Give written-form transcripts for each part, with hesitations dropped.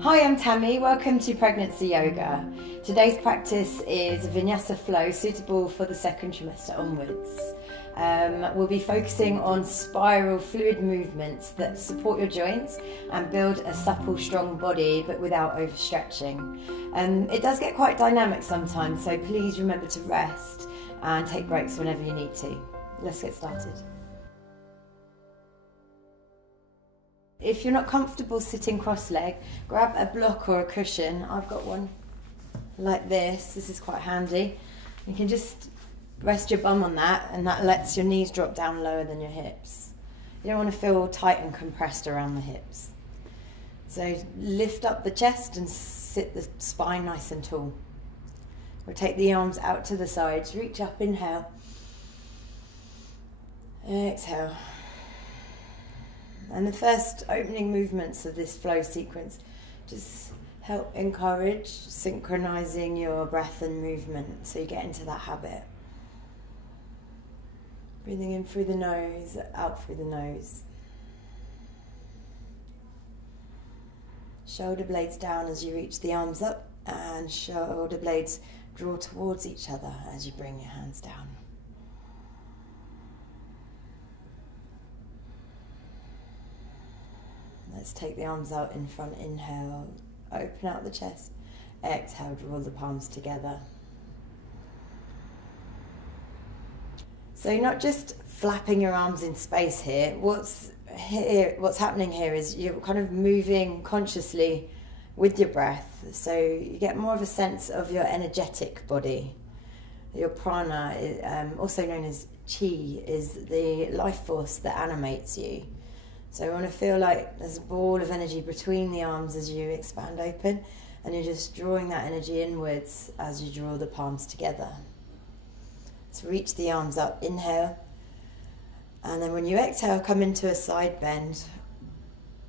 Hi, I'm Tammy. Welcome to Pregnancy Yoga. Today's practice is Vinyasa flow, suitable for the second trimester onwards. We'll be focusing on spiral fluid movements that support your joints and build a supple, strong body, but without overstretching. It does get quite dynamic sometimes, so please remember to rest and take breaks whenever you need to. Let's get started. If you're not comfortable sitting cross-legged, grab a block or a cushion. I've got one like this. This is quite handy. You can just rest your bum on that, and that lets your knees drop down lower than your hips. You don't want to feel tight and compressed around the hips. So lift up the chest and sit the spine nice and tall. Rotate the arms out to the sides. Reach up, inhale. Exhale. And the first opening movements of this flow sequence just help encourage synchronizing your breath and movement so you get into that habit. Breathing in through the nose, out through the nose. Shoulder blades down as you reach the arms up, and shoulder blades draw towards each other as you bring your hands down. Let's take the arms out in front, inhale, open out the chest, exhale, draw the palms together. So you're not just flapping your arms in space here. What's happening here is you're kind of moving consciously with your breath, so you get more of a sense of your energetic body. Your prana, also known as chi, is the life force that animates you. So I want to feel like there's a ball of energy between the arms as you expand open, and you're just drawing that energy inwards as you draw the palms together. So reach the arms up, inhale, and then when you exhale, come into a side bend.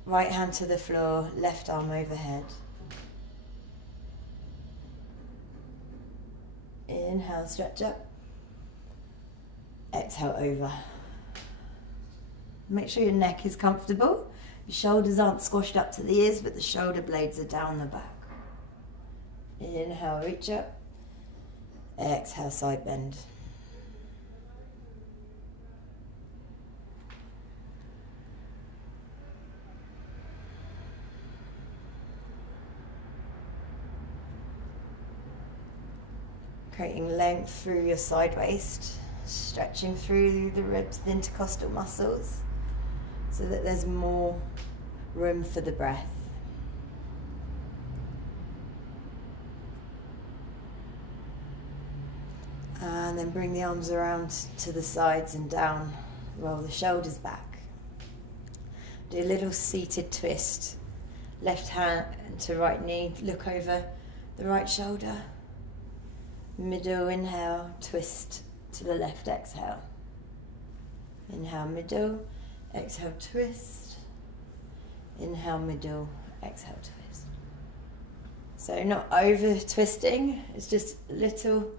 Right hand to the floor, left arm overhead. Inhale, stretch up. Exhale, over. Make sure your neck is comfortable. Your shoulders aren't squashed up to the ears, but the shoulder blades are down the back. Inhale, reach up. Exhale, side bend. Creating length through your side waist, stretching through the ribs, the intercostal muscles, so that there's more room for the breath. And then bring the arms around to the sides and down. Roll the shoulders back. Do a little seated twist. Left hand to right knee, look over the right shoulder. Middle, inhale, twist to the left, exhale. Inhale, middle. Exhale, twist. Inhale, middle. Exhale, twist. So not over twisting, it's just little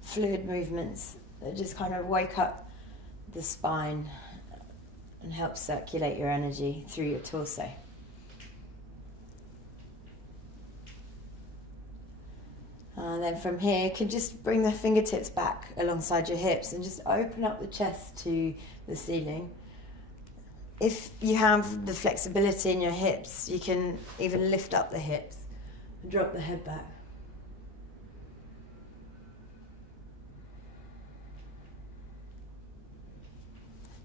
fluid movements that just kind of wake up the spine and help circulate your energy through your torso. And then from here, you can just bring the fingertips back alongside your hips and just open up the chest to the ceiling. If you have the flexibility in your hips, you can even lift up the hips and drop the head back.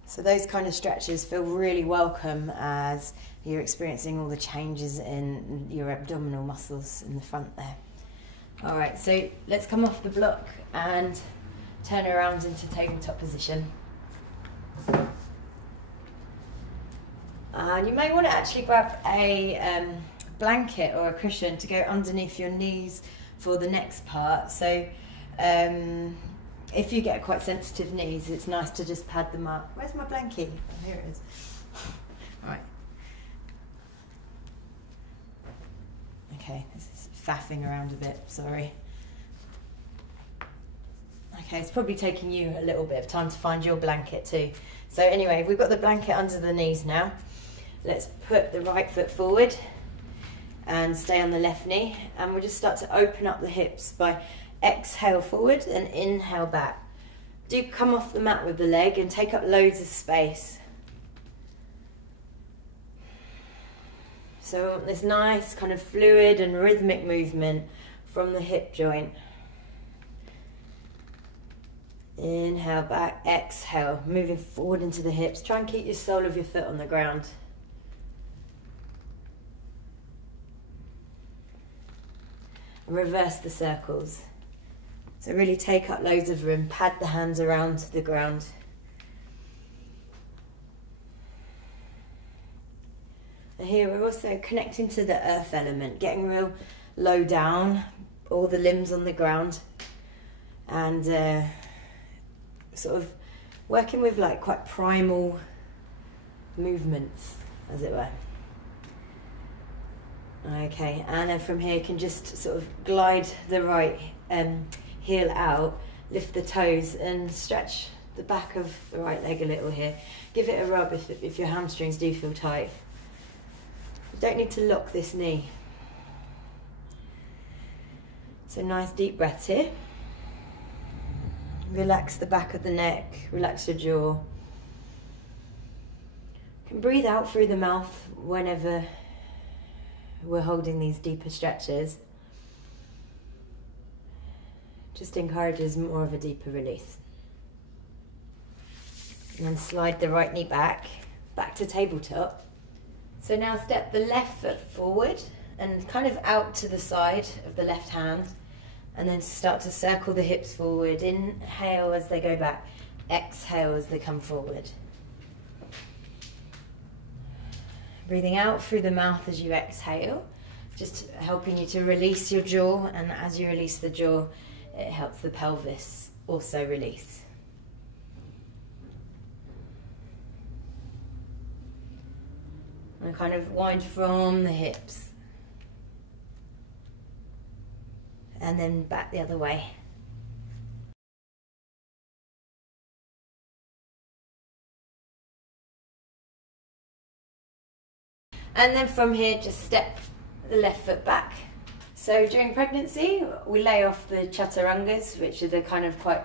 So those kind of stretches feel really welcome as you're experiencing all the changes in your abdominal muscles in the front there. All right, so let's come off the block and turn around into tabletop position. And you may want to actually grab a blanket or a cushion to go underneath your knees for the next part. So if you get quite sensitive knees, it's nice to just pad them up. Where's my blankie? Oh, here it is. All right. Okay, this is faffing around a bit, sorry. Okay, it's probably taking you a little bit of time to find your blanket too. So anyway, we've got the blanket under the knees now. Let's put the right foot forward and stay on the left knee. And we'll just start to open up the hips by exhale forward and inhale back. Do come off the mat with the leg and take up loads of space. So we want this nice kind of fluid and rhythmic movement from the hip joint. Inhale back, exhale, moving forward into the hips. Try and keep your sole of your foot on the ground. And reverse the circles. So really take up loads of room, pad the hands around the ground. And here we're also connecting to the earth element, getting real low down, all the limbs on the ground, and sort of working with like quite primal movements, as it were. Okay, and then from here you can just sort of glide the right heel out, lift the toes and stretch the back of the right leg a little here. Give it a rub if your hamstrings do feel tight. You don't need to lock this knee. So nice deep breaths here. Relax the back of the neck, relax your jaw. You can breathe out through the mouth whenever we're holding these deeper stretches. Just encourages more of a deeper release. And then slide the right knee back to tabletop. So now step the left foot forward and kind of out to the side of the left hand, and then start to circle the hips forward. Inhale as they go back, exhale as they come forward. Breathing out through the mouth as you exhale, just helping you to release your jaw, and as you release the jaw, it helps the pelvis also release. And kind of wind from the hips. And then back the other way. And then from here, just step the left foot back. So during pregnancy, we lay off the chaturangas, which are the kind of quite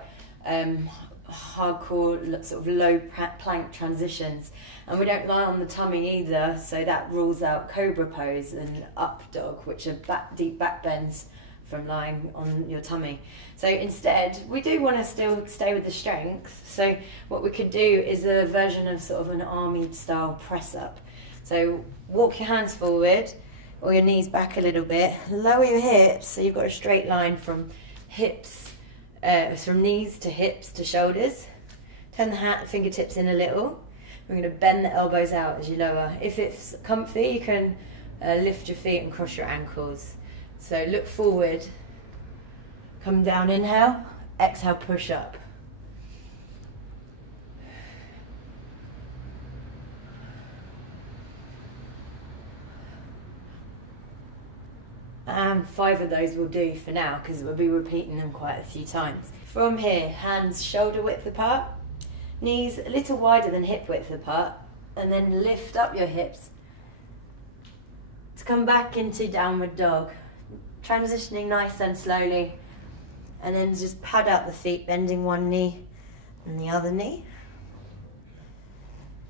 hardcore, sort of low plank transitions. And we don't lie on the tummy either, so that rules out cobra pose and up dog, which are deep back bends from lying on your tummy. So instead, we do want to still stay with the strength. So what we could do is a version of sort of an army style press up. So walk your hands forward, or your knees back a little bit, lower your hips so you've got a straight line from hips, from knees to hips to shoulders. Turn the fingertips in a little. We're going to bend the elbows out as you lower. If it's comfy, you can lift your feet and cross your ankles. So look forward, come down, inhale, exhale, push up. And 5 of those will do for now, because we'll be repeating them quite a few times. From here, hands shoulder width apart, knees a little wider than hip width apart, and then lift up your hips to come back into downward dog. Transitioning nice and slowly, and then just pad out the feet, bending one knee and the other knee.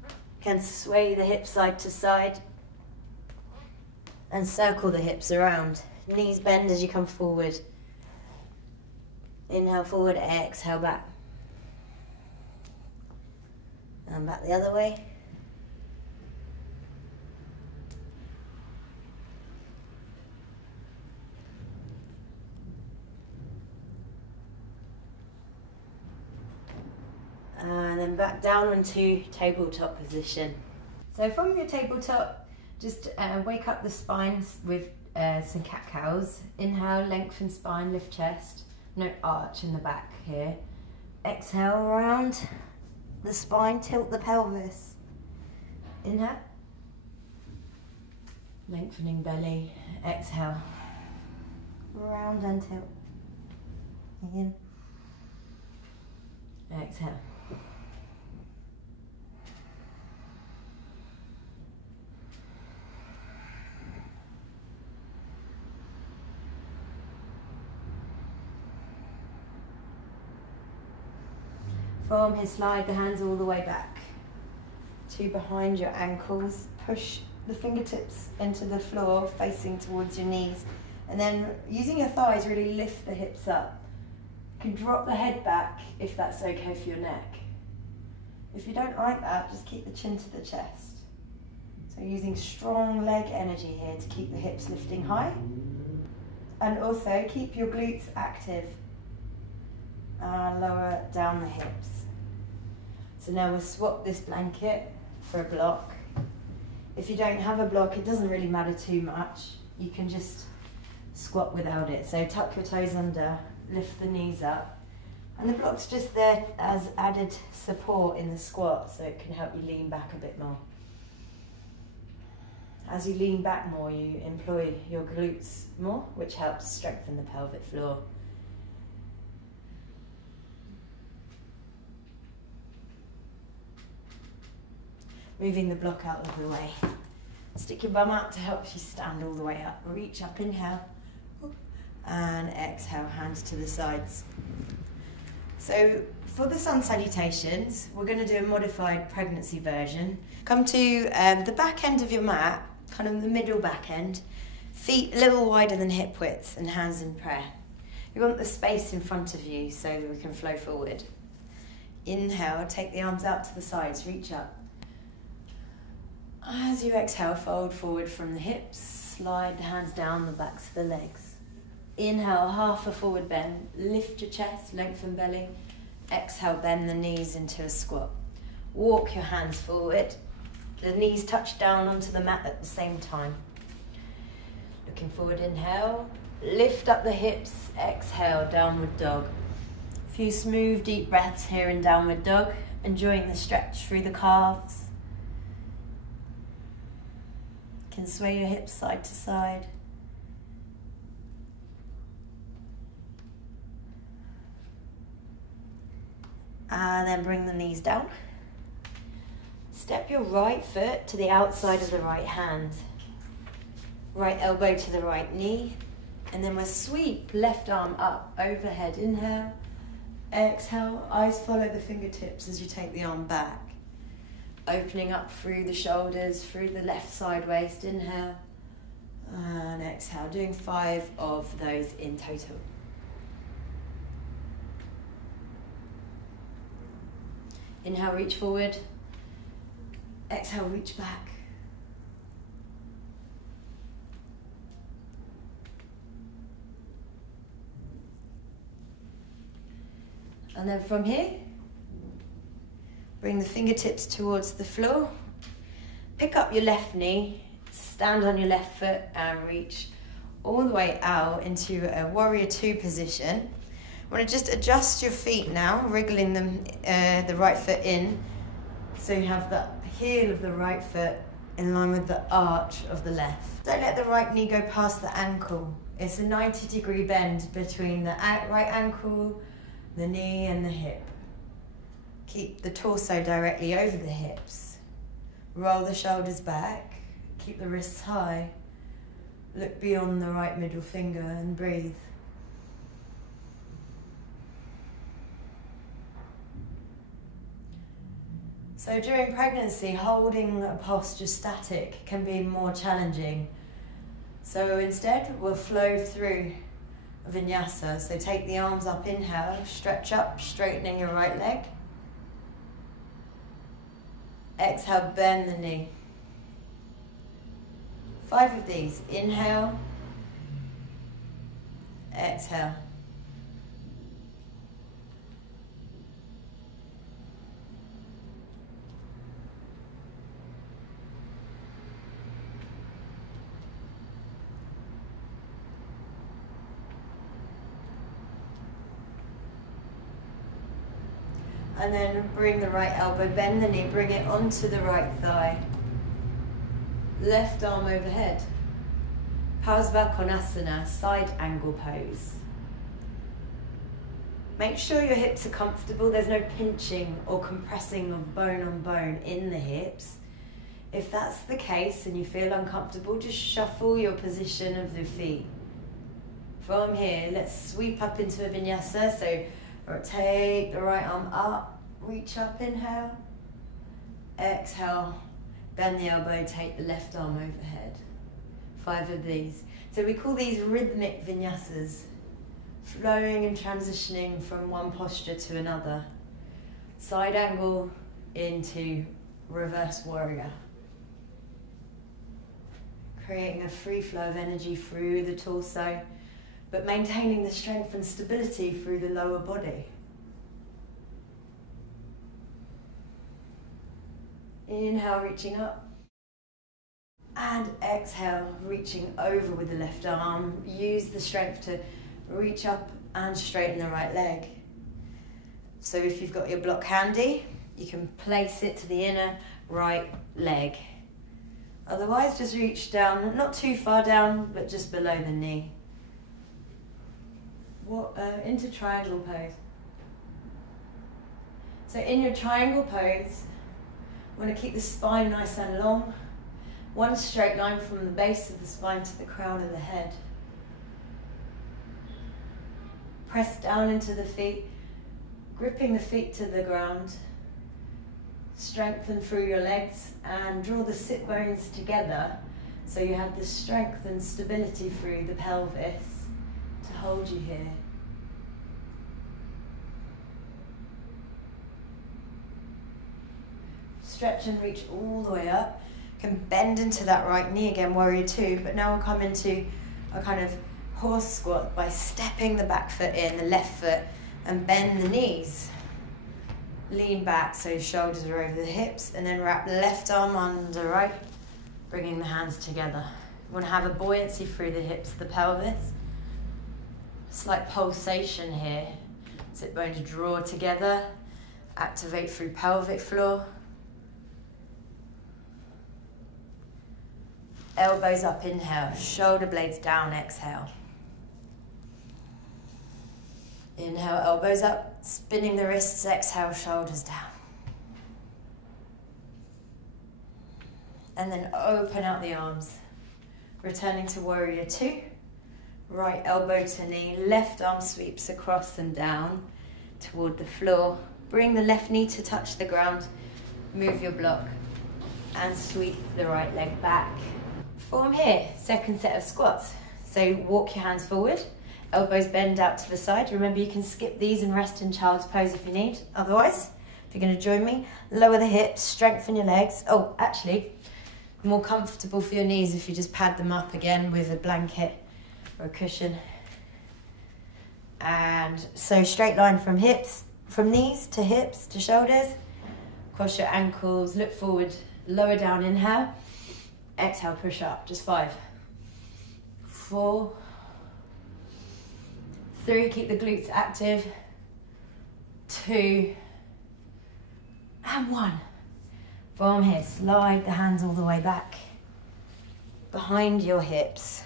You can sway the hips side to side and circle the hips around. Knees bend as you come forward. Inhale forward, exhale back. And back the other way. And then back down into tabletop position. So from your tabletop, just wake up the spines with some cat-cows. Inhale, lengthen spine, lift chest. No arch in the back here. Exhale, round the spine, tilt the pelvis. Inhale. Lengthening belly. Exhale. Round and tilt. In. Exhale. From here, slide the hands all the way back to behind your ankles. Push the fingertips into the floor, facing towards your knees. And then using your thighs, really lift the hips up. You can drop the head back if that's okay for your neck. If you don't like that, just keep the chin to the chest. So using strong leg energy here to keep the hips lifting high. And also keep your glutes active. And lower down the hips. So now we'll swap this blanket for a block. If you don't have a block, it doesn't really matter too much. You can just squat without it. So tuck your toes under, lift the knees up. And the block's just there as added support in the squat, so it can help you lean back a bit more. As you lean back more, you employ your glutes more, which helps strengthen the pelvic floor. Moving the block out of the way. Stick your bum out to help you stand all the way up. Reach up, inhale. And exhale, hands to the sides. So for the sun salutations, we're going to do a modified pregnancy version. Come to the back end of your mat, kind of the middle back end. Feet a little wider than hip width and hands in prayer. You want the space in front of you so that we can flow forward. Inhale, take the arms out to the sides, reach up. As you exhale, fold forward from the hips, slide the hands down the backs of the legs. Inhale, half a forward bend, lift your chest, lengthen belly. Exhale, bend the knees into a squat. Walk your hands forward. The knees touch down onto the mat at the same time. Looking forward, inhale. Lift up the hips, exhale, downward dog. A few smooth, deep breaths here in downward dog. Enjoying the stretch through the calves. You can sway your hips side to side. And then bring the knees down. Step your right foot to the outside of the right hand. Right elbow to the right knee. And then we'll sweep left arm up, overhead. Inhale, exhale. Eyes follow the fingertips as you take the arm back. Opening up through the shoulders, through the left side waist. Inhale and exhale. Doing 5 of those in total. Inhale, reach forward. Exhale, reach back. And then from here, bring the fingertips towards the floor. Pick up your left knee, stand on your left foot and reach all the way out into a warrior 2 position. You want to just adjust your feet now, wriggling them, the right foot in. So you have the heel of the right foot in line with the arch of the left. Don't let the right knee go past the ankle. It's a 90-degree bend between the right ankle, the knee and the hip. Keep the torso directly over the hips. Roll the shoulders back. Keep the wrists high. Look beyond the right middle finger and breathe. So during pregnancy, holding a posture static can be more challenging. So instead, we'll flow through Vinyasa. So take the arms up, inhale, stretch up, straightening your right leg. Exhale, bend the knee. 5 of these. Inhale, exhale. And then bring the right elbow, bend the knee, bring it onto the right thigh. Left arm overhead. Parsvakonasana, side angle pose. Make sure your hips are comfortable. There's no pinching or compressing of bone on bone in the hips. If that's the case and you feel uncomfortable, just shuffle your position of the feet. From here, let's sweep up into a vinyasa. So rotate the right arm up, reach up, inhale. Exhale, bend the elbow, take the left arm overhead. 5 of these. So we call these rhythmic vinyasas, flowing and transitioning from one posture to another. Side angle into reverse warrior. Creating a free flow of energy through the torso, but maintaining the strength and stability through the lower body. Inhale, reaching up. And exhale, reaching over with the left arm. Use the strength to reach up and straighten the right leg. So if you've got your block handy, you can place it to the inner right leg. Otherwise, just reach down, not too far down, but just below the knee. Into triangle pose. So in your triangle pose, you want to keep the spine nice and long. One straight line from the base of the spine to the crown of the head. Press down into the feet, gripping the feet to the ground. Strengthen through your legs and draw the sit bones together so you have the strength and stability through the pelvis to hold you here. Stretch and reach all the way up. You can bend into that right knee again, warrior 2, but now we'll come into a kind of horse squat by stepping the back foot in, the left foot, and bend the knees. Lean back so shoulders are over the hips, and then wrap left arm under right, bringing the hands together. You want to have a buoyancy through the hips, the pelvis. Slight pulsation here. Sit bones draw together, activate through pelvic floor. Elbows up, inhale. Shoulder blades down, exhale. Inhale, elbows up, spinning the wrists, exhale, shoulders down. And then open out the arms. Returning to warrior 2. Right elbow to knee, left arm sweeps across and down toward the floor. Bring the left knee to touch the ground. Move your block and sweep the right leg back. Form here, second set of squats. So walk your hands forward. Elbows bend out to the side. Remember, you can skip these and rest in child's pose if you need. Otherwise, if you're going to join me, lower the hips, strengthen your legs. Oh, actually, more comfortable for your knees if you just pad them up again with a blanket or a cushion. And so straight line from hips, from knees to hips to shoulders. Cross your ankles, look forward, lower down, inhale. Exhale, push up, just 5. 4. 3, keep the glutes active. 2. And 1. From here, slide the hands all the way back. Behind your hips.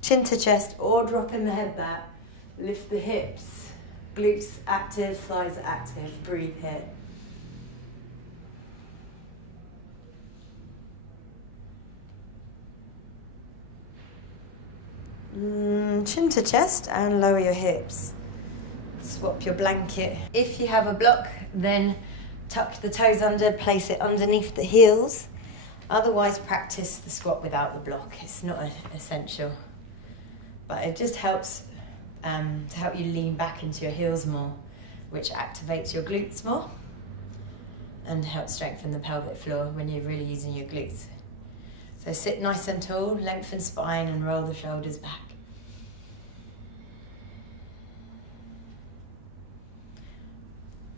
Chin to chest or dropping the head back. Lift the hips. Glutes active, thighs active. Breathe here. Chin to chest and lower your hips. Swap your blanket. If you have a block, then tuck the toes under, place it underneath the heels. Otherwise, practice the squat without the block. It's not essential, but it just helps to help you lean back into your heels more, which activates your glutes more and helps strengthen the pelvic floor when you're really using your glutes. So sit nice and tall, lengthen spine and roll the shoulders back.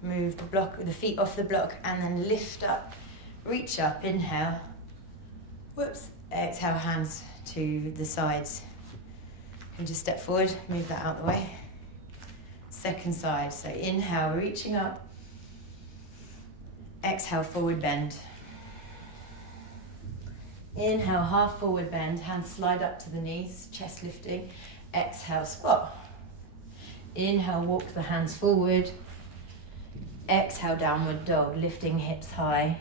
Move the feet off the block and then lift up, reach up, inhale. Whoops, exhale, hands to the sides. And just step forward, move that out the way. Second side, so inhale, reaching up. Exhale, forward bend. Inhale, half forward bend, hands slide up to the knees, chest lifting. Exhale, squat. Inhale, walk the hands forward. Exhale, downward dog, lifting hips high.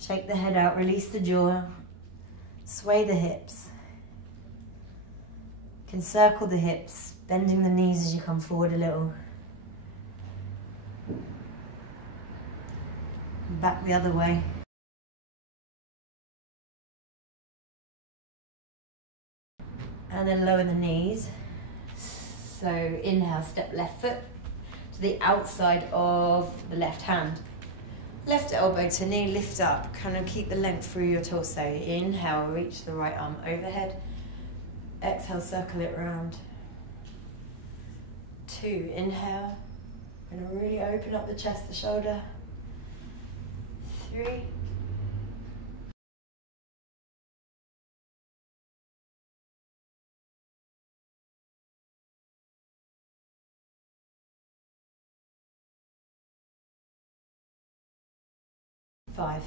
Shake the head out, release the jaw. Sway the hips. You can circle the hips, bending the knees as you come forward a little. Back the other way. And then lower the knees. So inhale, step left foot to the outside of the left hand. Left elbow to knee, lift up. Kind of keep the length through your torso. Inhale, reach the right arm overhead. Exhale, circle it round. 2, inhale. Going to really open up the chest, the shoulder. 3. 5.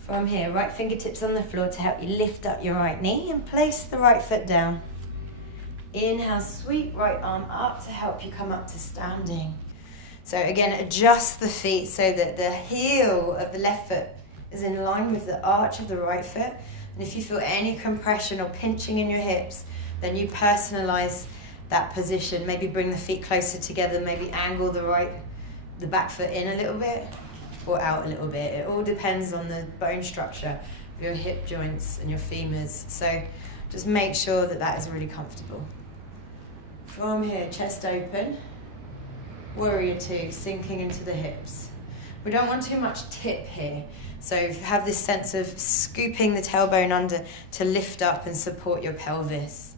From here, right fingertips on the floor to help you lift up your right knee and place the right foot down. Inhale, sweep right arm up to help you come up to standing. So again, adjust the feet so that the heel of the left foot is in line with the arch of the right foot. And if you feel any compression or pinching in your hips, then you personalize that position. Maybe bring the feet closer together, maybe angle the back foot in a little bit or out a little bit. It all depends on the bone structure of your hip joints and your femurs. So just make sure that that is really comfortable. From here, chest open, warrior 2, sinking into the hips. We don't want too much tip here. So have this sense of scooping the tailbone under to lift up and support your pelvis.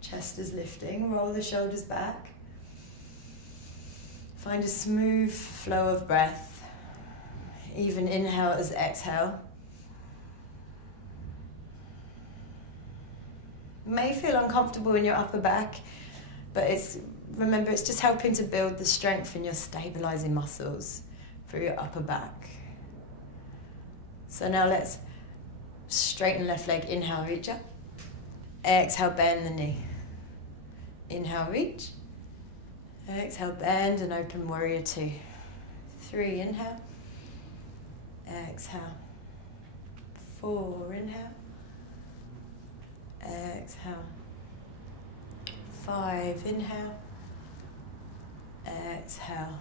Chest is lifting, roll the shoulders back. Find a smooth flow of breath. Even inhale as exhale. May feel uncomfortable in your upper back, but remember, it's just helping to build the strength in your stabilizing muscles for your upper back. So now let's straighten left leg. Inhale, reach up. Exhale, bend the knee. Inhale, reach. Exhale, bend and open, warrior 2. 3, inhale. Exhale. 4, inhale. Exhale. 5, inhale. Exhale.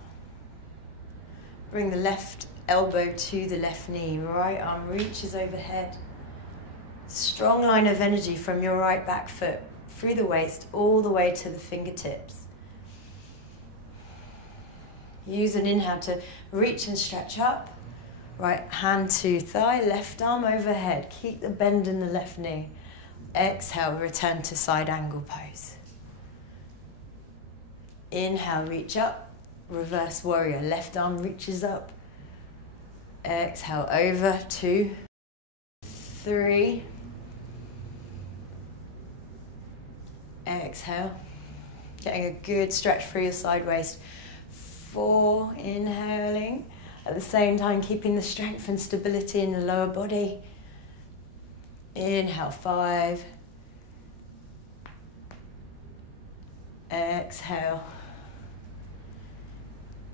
Bring the left elbow to the left knee. Right arm reaches overhead. Strong line of energy from your right back foot through the waist all the way to the fingertips. Use an inhale to reach and stretch up. Right hand to thigh, left arm overhead. Keep the bend in the left knee. Exhale, return to side angle pose. Inhale, reach up. Reverse warrior, left arm reaches up. Exhale, over, 2, 3. Exhale. Getting a good stretch through your side waist. 4, inhaling. At the same time, keeping the strength and stability in the lower body. Inhale, 5. Exhale.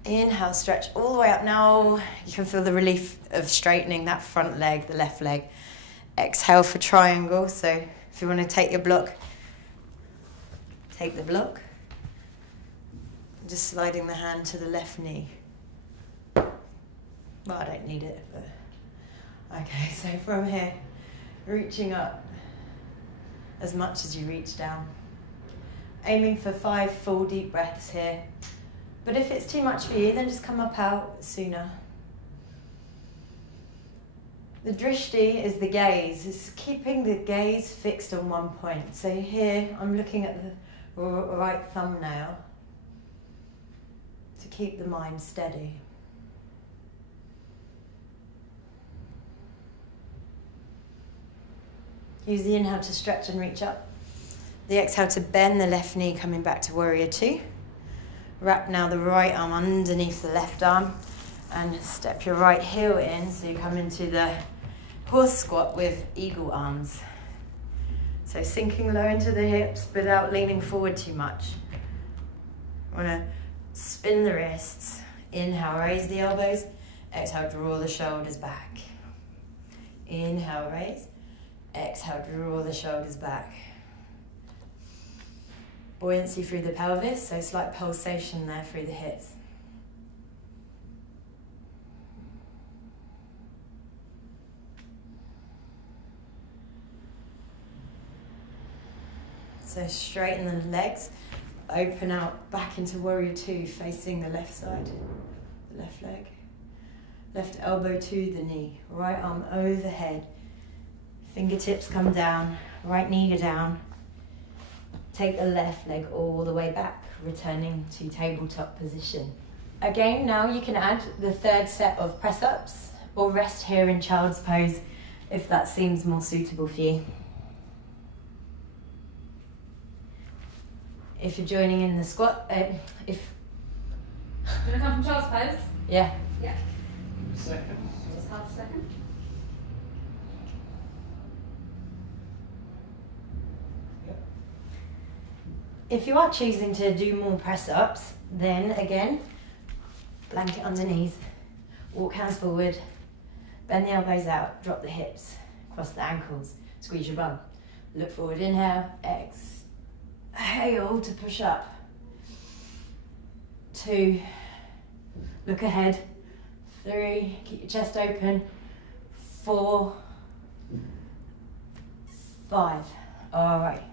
Inhale, stretch all the way up. Now you can feel the relief of straightening that front leg, the left leg. Exhale for triangle. So if you want to take your block, take the block. Just sliding the hand to the left knee. Well, I don't need it, but okay, so from here, reaching up as much as you reach down. Aiming for 5 full deep breaths here. But if it's too much for you, then just come up out sooner. The drishti is the gaze. It's keeping the gaze fixed on one point. So here, I'm looking at the right thumbnail to keep the mind steady. Use the inhale to stretch and reach up. The exhale to bend the left knee, coming back to warrior 2. Wrap now the right arm underneath the left arm and step your right heel in so you come into the horse squat with eagle arms. So sinking low into the hips without leaning forward too much. I want to spin the wrists. Inhale, raise the elbows. Exhale, draw the shoulders back. Inhale, raise. Exhale, draw the shoulders back. buoyancy through the pelvis, so slight pulsation there through the hips. So straighten the legs, open out back into warrior two, facing the left side, the left leg. Left elbow to the knee, right arm overhead. Fingertips come down, right knee go down. Take the left leg all the way back, returning to tabletop position. Again, now you can add the third set of press-ups or rest here in child's pose if that seems more suitable for you. If you're joining in the squat, Gonna come from child's pose? Yeah. Yeah. Second. Just half a second. Yep. If you are choosing to do more press-ups, then again, blanket on the knees, walk hands forward, bend the elbows out, drop the hips, cross the ankles, squeeze your bum. Look forward, inhale, exhale to push up. 2, look ahead. 3, keep your chest open. 4, 5. All right.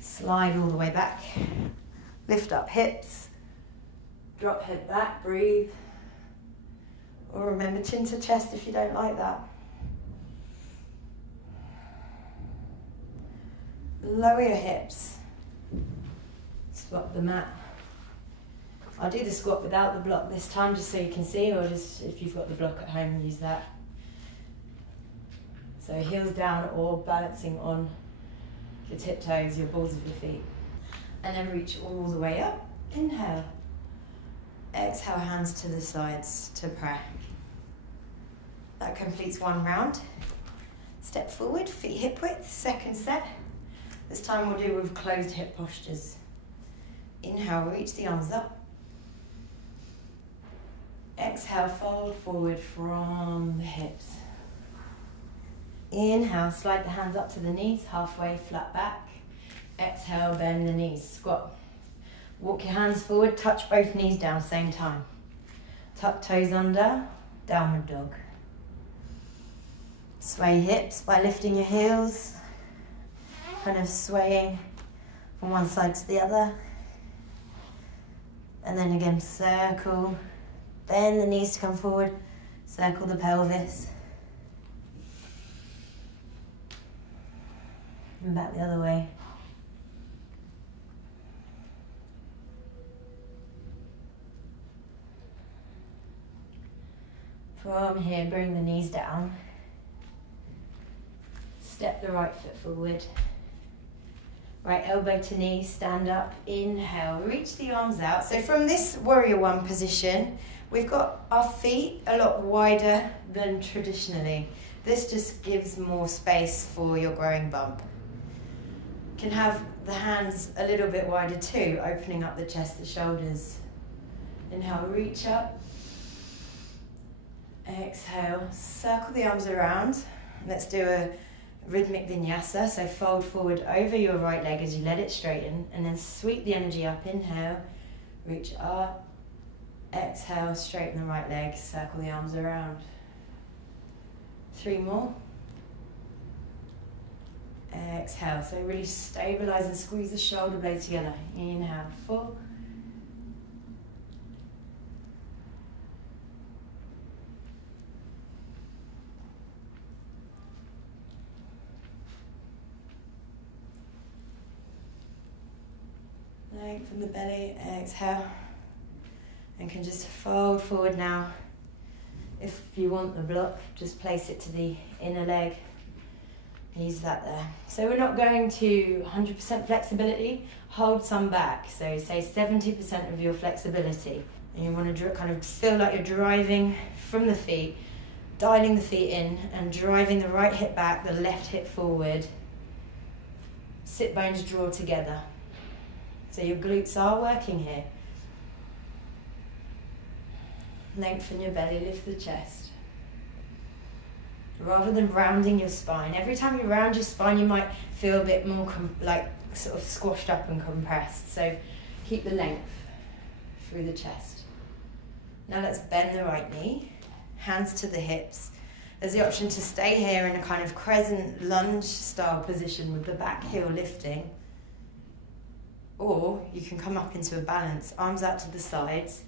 Slide all the way back. Lift up hips. Drop head back, breathe. Or remember chin to chest if you don't like that. Lower your hips. Swap the mat. I'll do the squat without the block this time just so you can see, or just if you've got the block at home, use that. So heels down or balancing on your tiptoes, your balls of your feet. And then reach all the way up. Inhale. Exhale, hands to the sides to pray. That completes one round. Step forward, feet hip width, second set. This time we'll do with closed hip postures. Inhale, reach the arms up. Exhale, fold forward from the hips. Inhale, slide the hands up to the knees, halfway flat back. Exhale, bend the knees, squat. Walk your hands forward, touch both knees down, same time. Tuck toes under, downward dog. Sway hips by lifting your heels, kind of swaying from one side to the other. And then again, circle. Bend the knees to come forward, circle the pelvis. And back the other way. From here, bring the knees down. Step the right foot forward. Right elbow to knee, stand up, inhale, reach the arms out. So from this warrior one position, we've got our feet a lot wider than traditionally. This just gives more space for your growing bump. You can have the hands a little bit wider too, opening up the chest, the shoulders. Inhale, reach up. Exhale, circle the arms around. Let's do a rhythmic vinyasa, so fold forward over your right leg as you let it straighten, and then sweep the energy up. Inhale, reach up. Exhale, straighten the right leg, circle the arms around. 3 more. Exhale, so really stabilize and squeeze the shoulder blades together. Inhale, 4. Lengthen the belly, exhale. And can just fold forward now. If you want the block, just place it to the inner leg. Use that there. So we're not going to 100% flexibility, hold some back. So say 70% of your flexibility. And you want to kind of feel like you're driving from the feet, dialing the feet in and driving the right hip back, the left hip forward. Sit bones draw together. So your glutes are working here. Lengthen your belly, lift the chest. rather than rounding your spine. Every time you round your spine, you might feel a bit more like sort of squashed up and compressed. So keep the length through the chest. Now let's bend the right knee, hands to the hips. There's the option to stay here in a kind of crescent lunge style position with the back heel lifting. Or you can come up into a balance, arms out to the sides,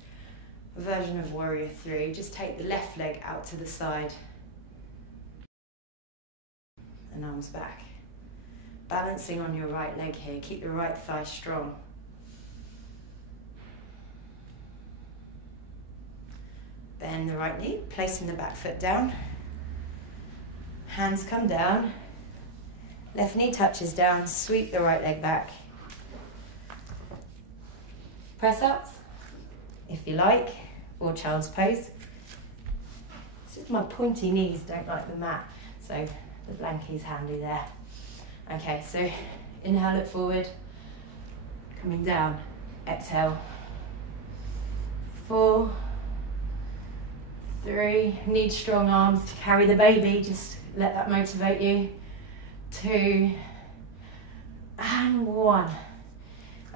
a version of Warrior 3. Just take the left leg out to the side and arms back. Balancing on your right leg here, keep the right thigh strong. Bend the right knee, placing the back foot down. Hands come down, left knee touches down, sweep the right leg back. Press ups, if you like, or child's pose. This is my pointy knees, don't like the mat, so the blankie's handy there. Okay, so inhale, look forward, coming down, exhale. 4, 3, need strong arms to carry the baby, just let that motivate you. 2, and 1.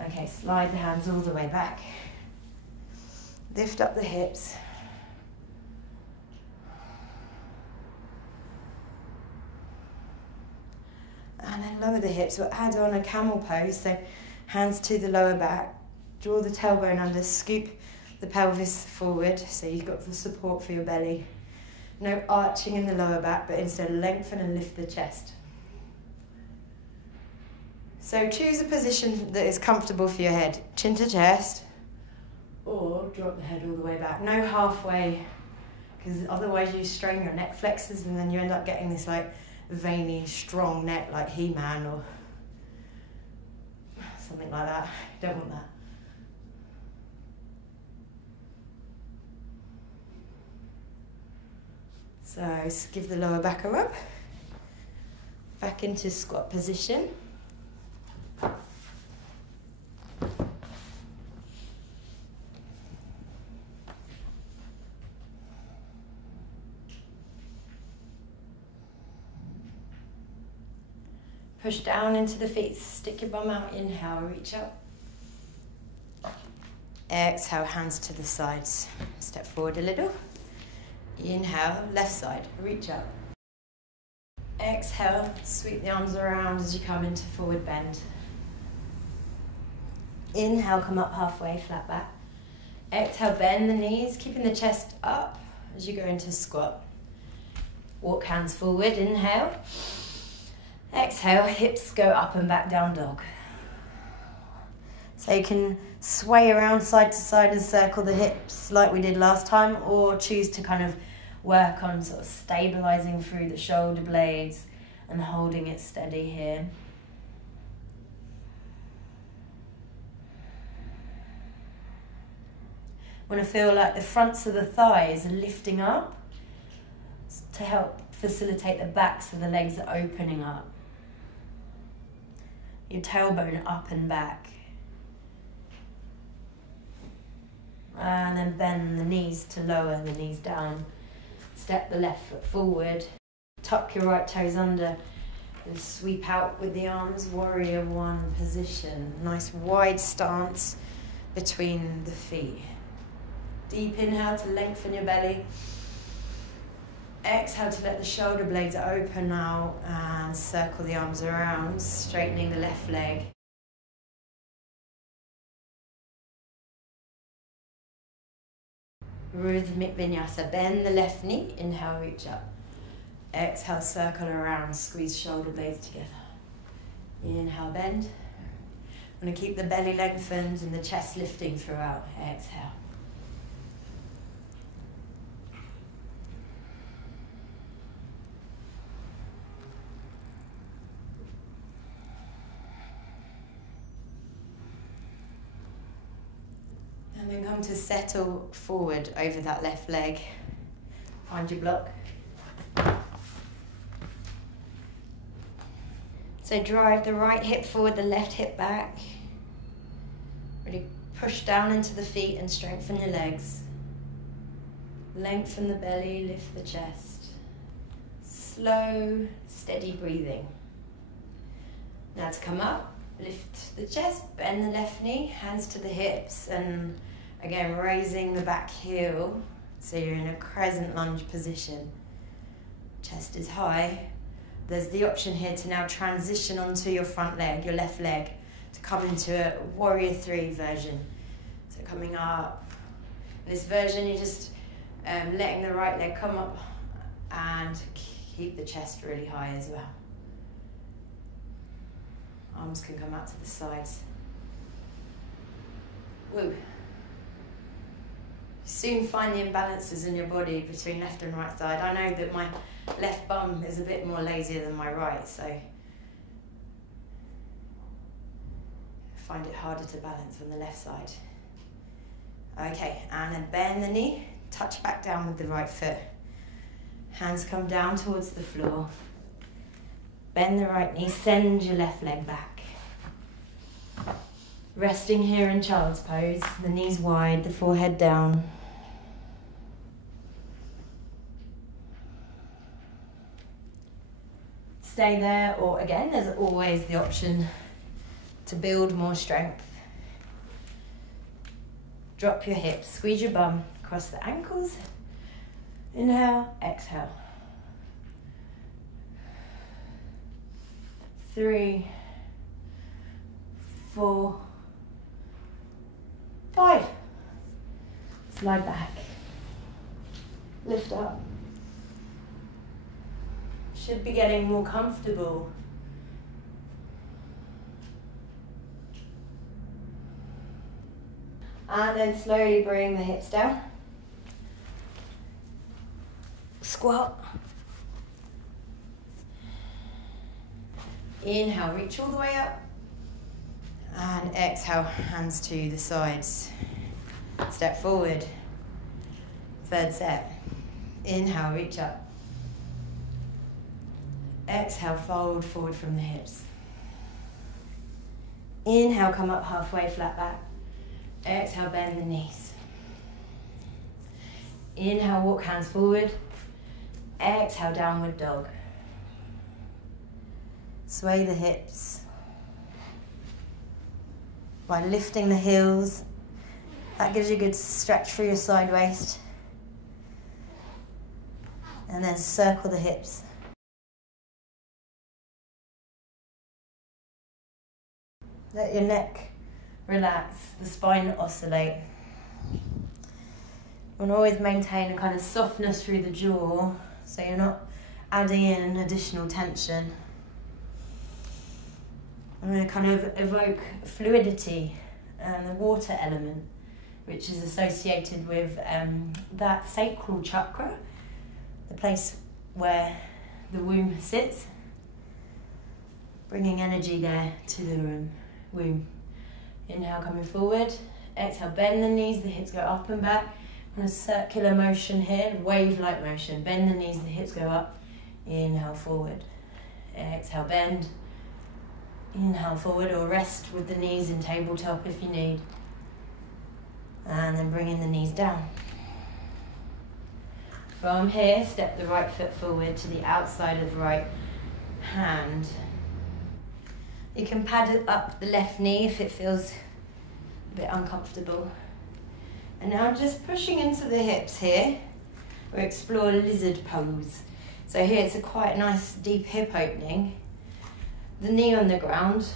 Okay, slide the hands all the way back. Lift up the hips. And then lower the hips. We'll add on a camel pose, so hands to the lower back. Draw the tailbone under, scoop the pelvis forward, so you've got the support for your belly. No arching in the lower back, but instead lengthen and lift the chest. So choose a position that is comfortable for your head. Chin to chest, or drop the head all the way back. No halfway, because otherwise you strain your neck flexors and then you end up getting this like veiny, strong neck like He-Man or something like that. You don't want that. So give the lower back a rub. Back into squat position. Push down into the feet, stick your bum out, inhale, reach up. Exhale, hands to the sides. Step forward a little. Inhale, left side, reach up. Exhale, sweep the arms around as you come into forward bend. Inhale, come up halfway, flat back. Exhale, bend the knees, keeping the chest up as you go into squat. Walk hands forward, inhale. Exhale, hips go up and back, down dog. So you can sway around side to side and circle the hips like we did last time, or choose to kind of work on sort of stabilizing through the shoulder blades and holding it steady here. Want to feel like the fronts of the thighs are lifting up to help facilitate the backs of the legs are opening up. Your tailbone up and back. And then bend the knees to lower the knees down. Step the left foot forward. Tuck your right toes under and sweep out with the arms, Warrior 1 position. Nice wide stance between the feet. Deep inhale to lengthen your belly. Exhale to let the shoulder blades open now and circle the arms around, straightening the left leg. Rhythmic Vinyasa. Bend the left knee, inhale, reach up. Exhale, circle around, squeeze shoulder blades together. Inhale, bend. I'm going to keep the belly lengthened and the chest lifting throughout. Exhale. And then come to settle forward over that left leg. Find your block. So drive the right hip forward, the left hip back. Really push down into the feet and strengthen your legs. Lengthen the belly, lift the chest. slow, steady breathing. Now to come up, lift the chest, bend the left knee, hands to the hips, and again raising the back heel so you're in a crescent lunge position. Chest is high. There's the option here to now transition onto your front leg, your left leg, to come into a warrior 3 version. So coming up. In this version, you're just letting the right leg come up and keep the chest really high as well. Arms can come out to the sides. Woo. You soon find the imbalances in your body between left and right side. I know that my left bum is a bit more lazier than my right, so I find it harder to balance on the left side. Okay, and then bend the knee, touch back down with the right foot. Hands come down towards the floor. Bend the right knee, send your left leg back. Resting here in child's pose, the knees wide, the forehead down. Stay there, or again, there's always the option to build more strength. Drop your hips, squeeze your bum across the ankles. Inhale, exhale. 3, 4, 5. Slide back. Lift up. Should be getting more comfortable. And then slowly bring the hips down. Squat. Inhale, reach all the way up. And exhale, hands to the sides. Step forward. Third set. Inhale, reach up. Exhale, fold forward from the hips. Inhale, come up halfway, flat back. Exhale, bend the knees. Inhale, walk hands forward. Exhale, downward dog. Sway the hips by lifting the heels. That gives you a good stretch for your side waist. And then circle the hips. Let your neck relax, the spine oscillate. You want to always maintain a kind of softness through the jaw, so you're not adding in additional tension. I'm going to kind of evoke fluidity and the water element, which is associated with that sacral chakra, the place where the womb sits, bringing energy there to the womb. Inhale, coming forward. Exhale, bend the knees, the hips go up and back. And a circular motion here, wave-like motion. Bend the knees, the hips go up. Inhale, forward. Exhale, bend. Inhale, forward, or rest with the knees in tabletop if you need. And then bringing the knees down. From here, step the right foot forward to the outside of the right hand. You can pad up the left knee if it feels a bit uncomfortable. And now just pushing into the hips here, we explore lizard pose. So here it's a quite nice deep hip opening. The knee on the ground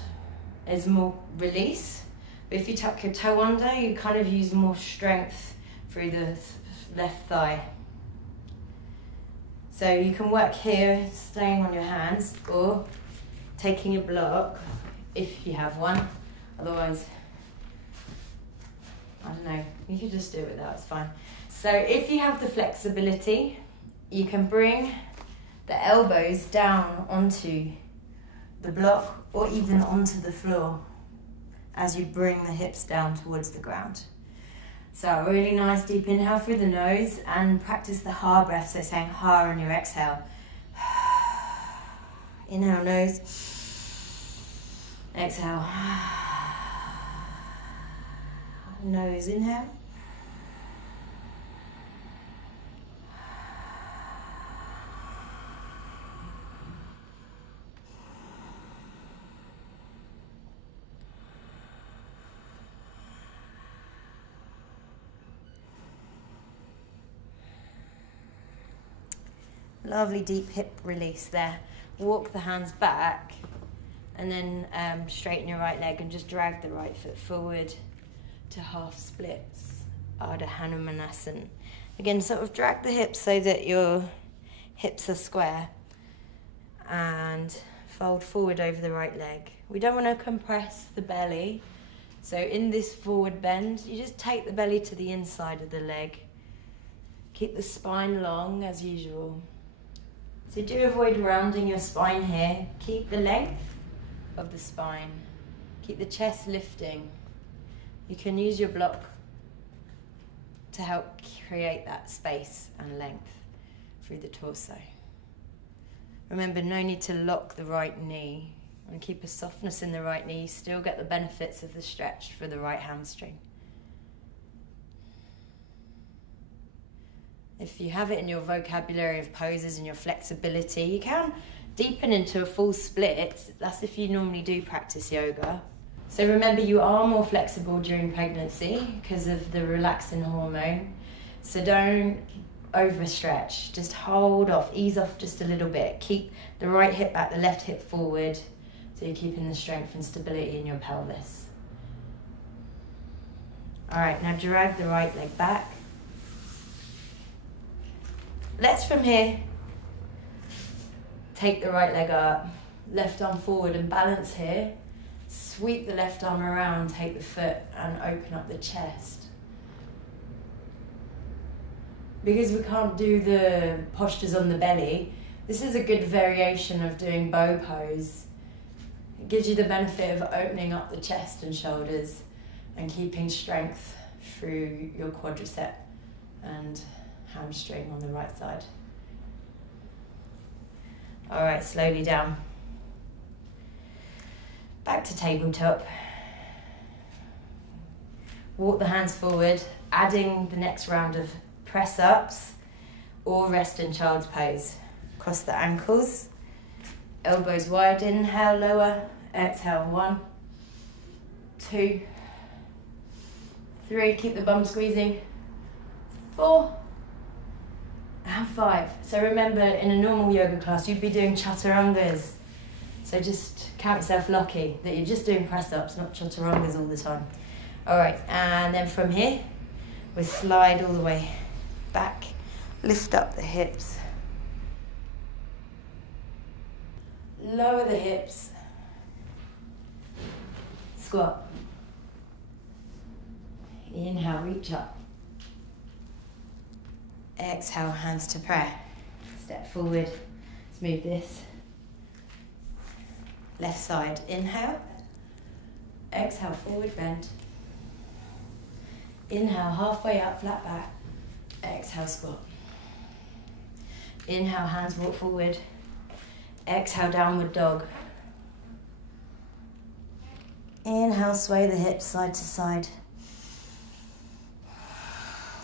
is more release. But if you tuck your toe under, you kind of use more strength through the left thigh. So you can work here, staying on your hands, or taking a block if you have one. Otherwise, I don't know, you could just do it without, it's fine. So if you have the flexibility, you can bring the elbows down onto the block or even onto the floor as you bring the hips down towards the ground. So a really nice deep inhale through the nose and practice the ha breath, so saying ha on your exhale. Inhale, nose. Exhale. Nose, inhale. Lovely deep hip release there. Walk the hands back and then straighten your right leg and just drag the right foot forward to half splits, Ardha Hanumanasana. Again, sort of drag the hips so that your hips are square and fold forward over the right leg. We don't want to compress the belly. So in this forward bend, you just take the belly to the inside of the leg. Keep the spine long as usual. So do avoid rounding your spine here. Keep the length of the spine. Keep the chest lifting. You can use your block to help create that space and length through the torso. Remember, no need to lock the right knee. And keep a softness in the right knee. You still get the benefits of the stretch for the right hamstring. If you have it in your vocabulary of poses and your flexibility, you can deepen into a full split. That's if you normally do practice yoga. So remember, you are more flexible during pregnancy because of the relaxin hormone. So don't overstretch. Just hold off, ease off just a little bit. Keep the right hip back, the left hip forward. So you're keeping the strength and stability in your pelvis. All right, now drag the right leg back. Let's from here take the right leg up, left arm forward and balance here. Sweep the left arm around, take the foot and open up the chest. Because we can't do the postures on the belly, this is a good variation of doing bow pose. It gives you the benefit of opening up the chest and shoulders and keeping strength through your quadricep and hamstring on the right side. All right, slowly down. Back to tabletop. Walk the hands forward, adding the next round of press ups or rest in child's pose. Cross the ankles, elbows wide, inhale, lower, exhale, 1, 2, 3, keep the bum squeezing, 4, and 5. So remember, in a normal yoga class, you'd be doing chaturangas. So just count yourself lucky that you're just doing press-ups, not chaturangas all the time. All right, and then from here, we slide all the way back, lift up the hips. Lower the hips. Squat. Inhale, reach up. Exhale, hands to prayer. Step forward. Let's move this. Left side, inhale. Exhale, forward bend. Inhale, halfway up, flat back. Exhale, squat. Inhale, hands walk forward. Exhale, downward dog. Inhale, sway the hips side to side.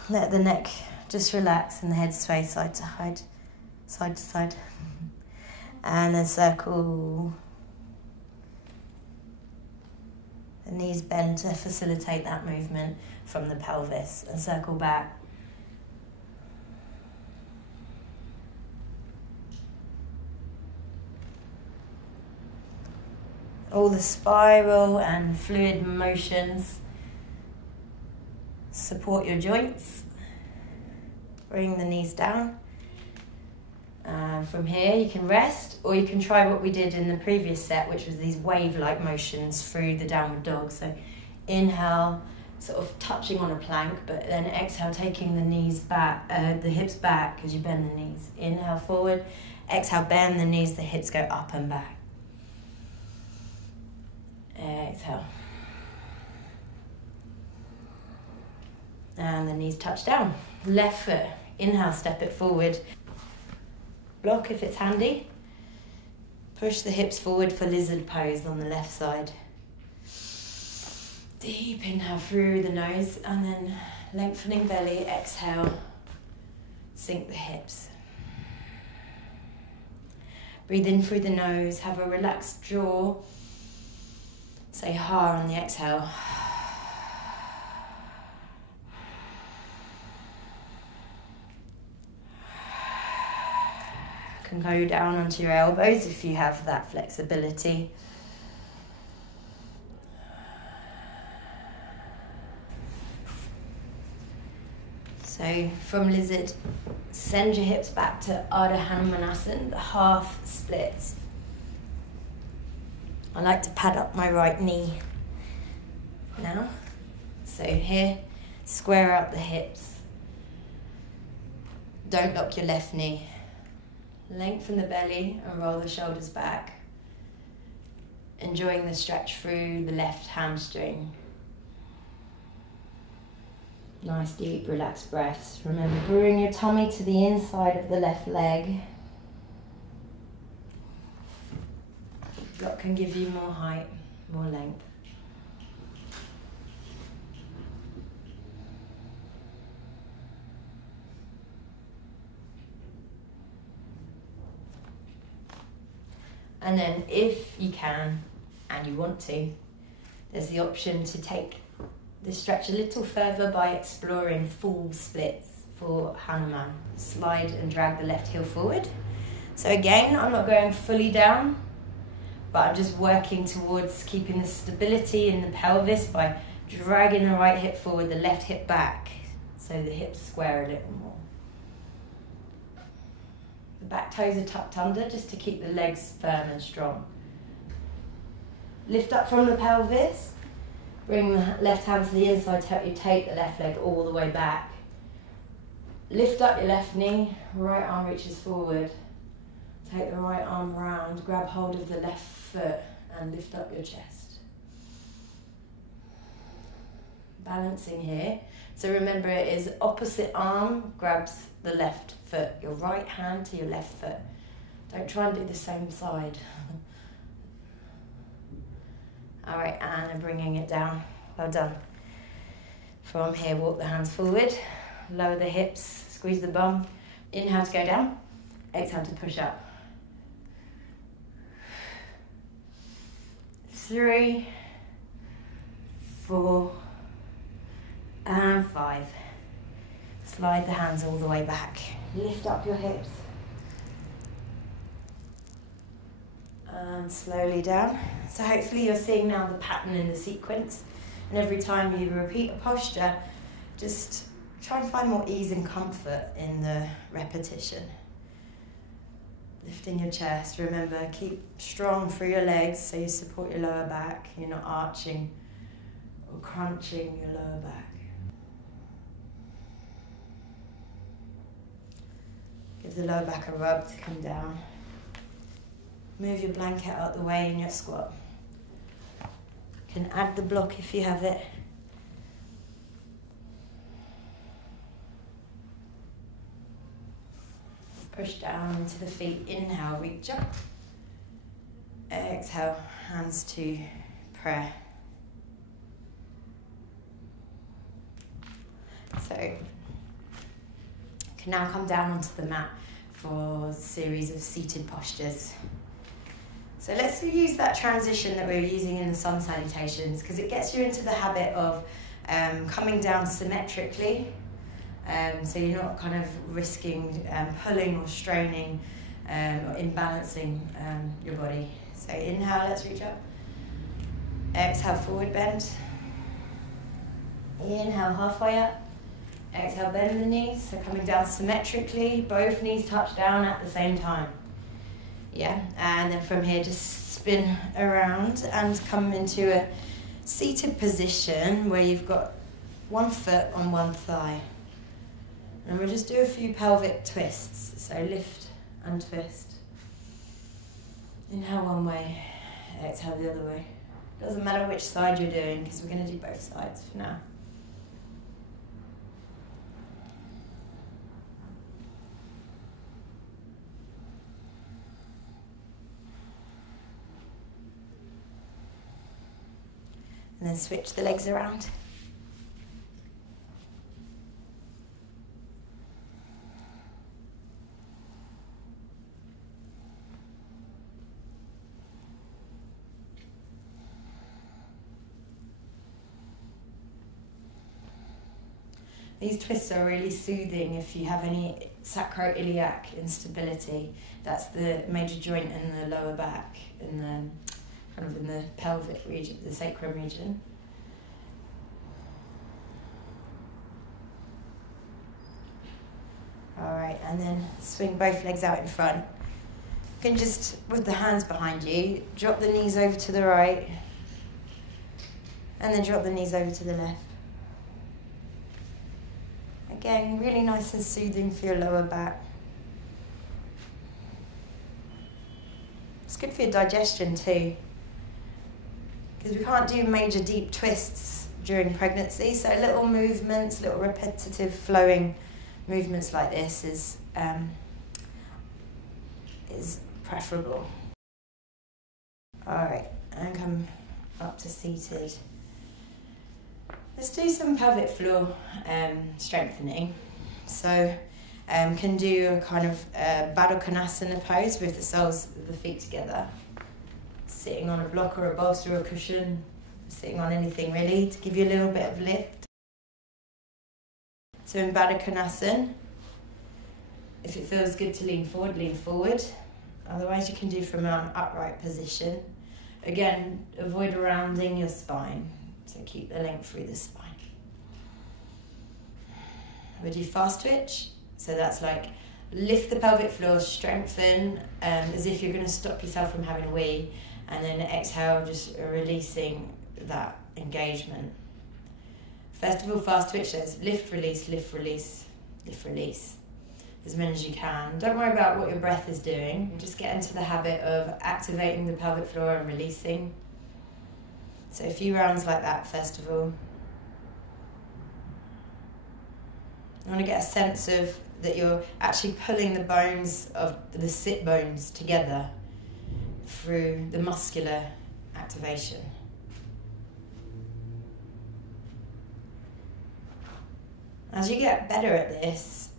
Let the neck just relax and the head sway side to side. And then circle. The knees bend to facilitate that movement from the pelvis and circle back. All the spiral and fluid motions support your joints. Bring the knees down. And from here you can rest, or you can try what we did in the previous set, which was these wave-like motions through the downward dog. So inhale, sort of touching on a plank, but then exhale, taking the knees back, the hips back as you bend the knees. Inhale forward, exhale, bend the knees, the hips go up and back. Exhale. And the knees touch down. Left foot, inhale, step it forward. Block if it's handy. Push the hips forward for lizard pose on the left side. Deep inhale through the nose and then lengthening belly, exhale, sink the hips. Breathe in through the nose, have a relaxed jaw. Say ha on the exhale. can go down onto your elbows if you have that flexibility. So from lizard, send your hips back to Ardha Hanumanasana, the half splits. I like to pad up my right knee now. So here, square out the hips. Don't lock your left knee. Lengthen the belly and roll the shoulders back. Enjoying the stretch through the left hamstring. Nice, deep, relaxed breaths. Remember, bring your tummy to the inside of the left leg. That can give you more height, more length. And then if you can, and you want to, there's the option to take the stretch a little further by exploring full splits for Hanuman. Slide and drag the left heel forward. So again, I'm not going fully down, but I'm just working towards keeping the stability in the pelvis by dragging the right hip forward, the left hip back, so the hips square a little more. The back toes are tucked under just to keep the legs firm and strong. Lift up from the pelvis, bring the left hand to the inside, you take the left leg all the way back. Lift up your left knee, right arm reaches forward. Take the right arm round, grab hold of the left foot and lift up your chest. Balancing here. So remember, it is opposite arm grabs the left foot, your right hand to your left foot. Don't try and do the same side. All right, and I'm bringing it down. Well done. From here, walk the hands forward, lower the hips, squeeze the bum. Inhale to go down, exhale to push up. 3, 4, and 5. Slide the hands all the way back. Lift up your hips. And slowly down. So hopefully you're seeing now the pattern in the sequence. And every time you repeat a posture, just try and find more ease and comfort in the repetition. Lifting your chest. Remember, keep strong through your legs so you support your lower back. You're not arching or crunching your lower back. Give the lower back a rub to come down. Move your blanket out the way in your squat. You can add the block if you have it. Push down into the feet. Inhale, reach up. Exhale, hands to prayer. So, you can now come down onto the mat for a series of seated postures. So let's use that transition that we were using in the sun salutations, because it gets you into the habit of coming down symmetrically. So you're not kind of risking pulling or straining or imbalancing your body. So inhale, let's reach up. Exhale, forward bend. Inhale, halfway up. Exhale, bend the knees. So coming down symmetrically, both knees touch down at the same time. Yeah, and then from here just spin around and come into a seated position where you've got one foot on one thigh. And we'll just do a few pelvic twists. So lift and twist. Inhale one way, exhale the other way. Doesn't matter which side you're doing, because we're going to do both sides for now. And then switch the legs around. These twists are really soothing if you have any sacroiliac instability. That's the major joint in the lower back, in the kind of in the pelvic region, the sacrum region. All right, and then swing both legs out in front. You can just, with the hands behind you, drop the knees over to the right, and then drop the knees over to the left. Again, really nice and soothing for your lower back. It's good for your digestion too, because we can't do major deep twists during pregnancy, so little movements, little repetitive flowing movements like this is preferable. All right, and come up to seated. Let's do some pelvic floor strengthening. So can do a kind of Baddha Konasana pose with the soles of the feet together. Sitting on a block or a bolster or a cushion, sitting on anything really to give you a little bit of lift. So in Baddha Konasana, if it feels good to lean forward, lean forward. Otherwise you can do from an upright position. Again, avoid rounding your spine. So keep the length through the spine. We do fast twitch. So that's like lift the pelvic floor, strengthen as if you're going to stop yourself from having a wee, and then exhale, just releasing that engagement. First of all, fast twitch. Says lift, release, lift, release, lift, release. As many as you can. Don't worry about what your breath is doing. Just get into the habit of activating the pelvic floor and releasing. So a few rounds like that, first of all. I want to get a sense of that you're actually pulling the bones of the sit bones together through the muscular activation. As you get better at this,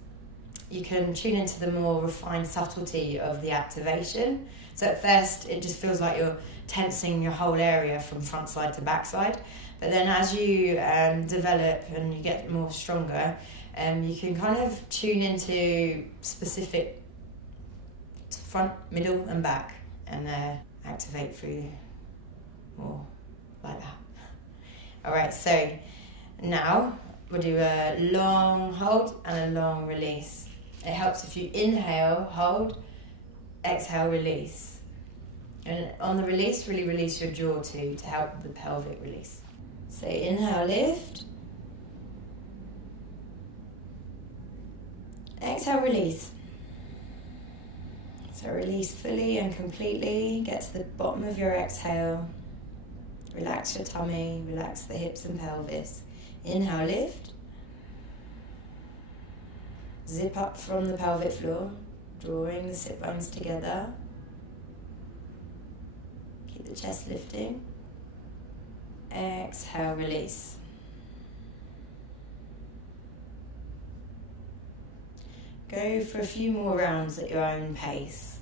you can tune into the more refined subtlety of the activation. So at first, it just feels like you're tensing your whole area from front side to back side. But then as you develop and you get more stronger, you can kind of tune into specific front, middle and back, and activate through more like that. All right, so now we'll do a long hold and a long release. It helps if you inhale, hold, exhale, release. And on the release, really release your jaw too to help with the pelvic release. So inhale, lift. Exhale, release. So release fully and completely. Get to the bottom of your exhale. Relax your tummy, relax the hips and pelvis. Inhale, lift. Zip up from the pelvic floor, drawing the sit bones together. Keep the chest lifting. Exhale, release. Go for a few more rounds at your own pace.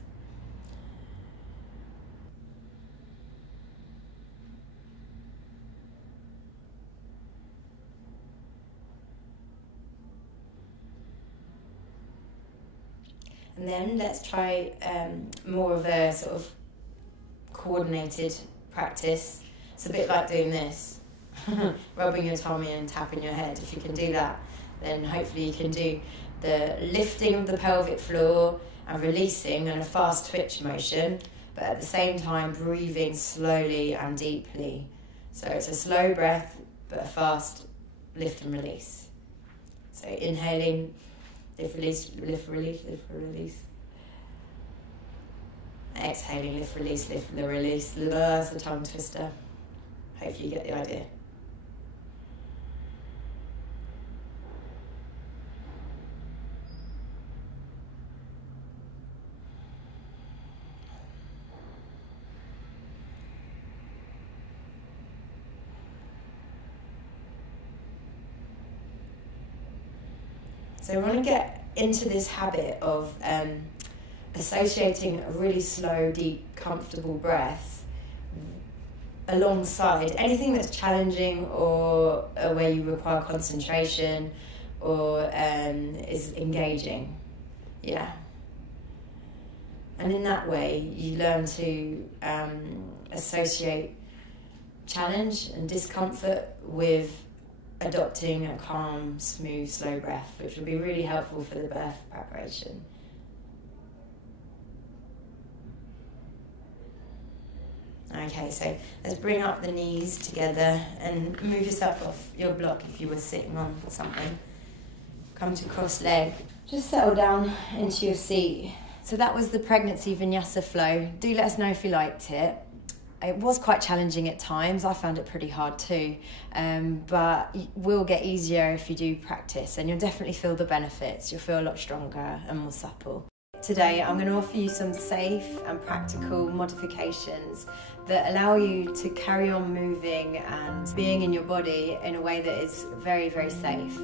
And then let's try more of a sort of coordinated practice. It's a bit like doing this, rubbing your tummy and tapping your head. If you can do that, then hopefully you can do the lifting of the pelvic floor and releasing in a fast twitch motion, but at the same time breathing slowly and deeply. So it's a slow breath, but a fast lift and release. So inhaling, lift, release, lift, release, lift, release. Exhaling, lift, release, lift, release. That's a tongue twister. Hopefully you get the idea. So we want to get into this habit of associating a really slow, deep, comfortable breath alongside anything that's challenging or where you require concentration or is engaging. Yeah. And in that way, you learn to associate challenge and discomfort with adopting a calm, smooth, slow breath, which will be really helpful for the birth preparation. Okay, so let's bring up the knees together and move yourself off your block if you were sitting on something. Come to cross leg. Just settle down into your seat. So that was the pregnancy Vinyasa flow. Do let us know if you liked it. It was quite challenging at times. I found it pretty hard too, but it will get easier if you do practice, and you'll definitely feel the benefits. You'll feel a lot stronger and more supple. Today I'm going to offer you some safe and practical modifications that allow you to carry on moving and being in your body in a way that is very, very safe.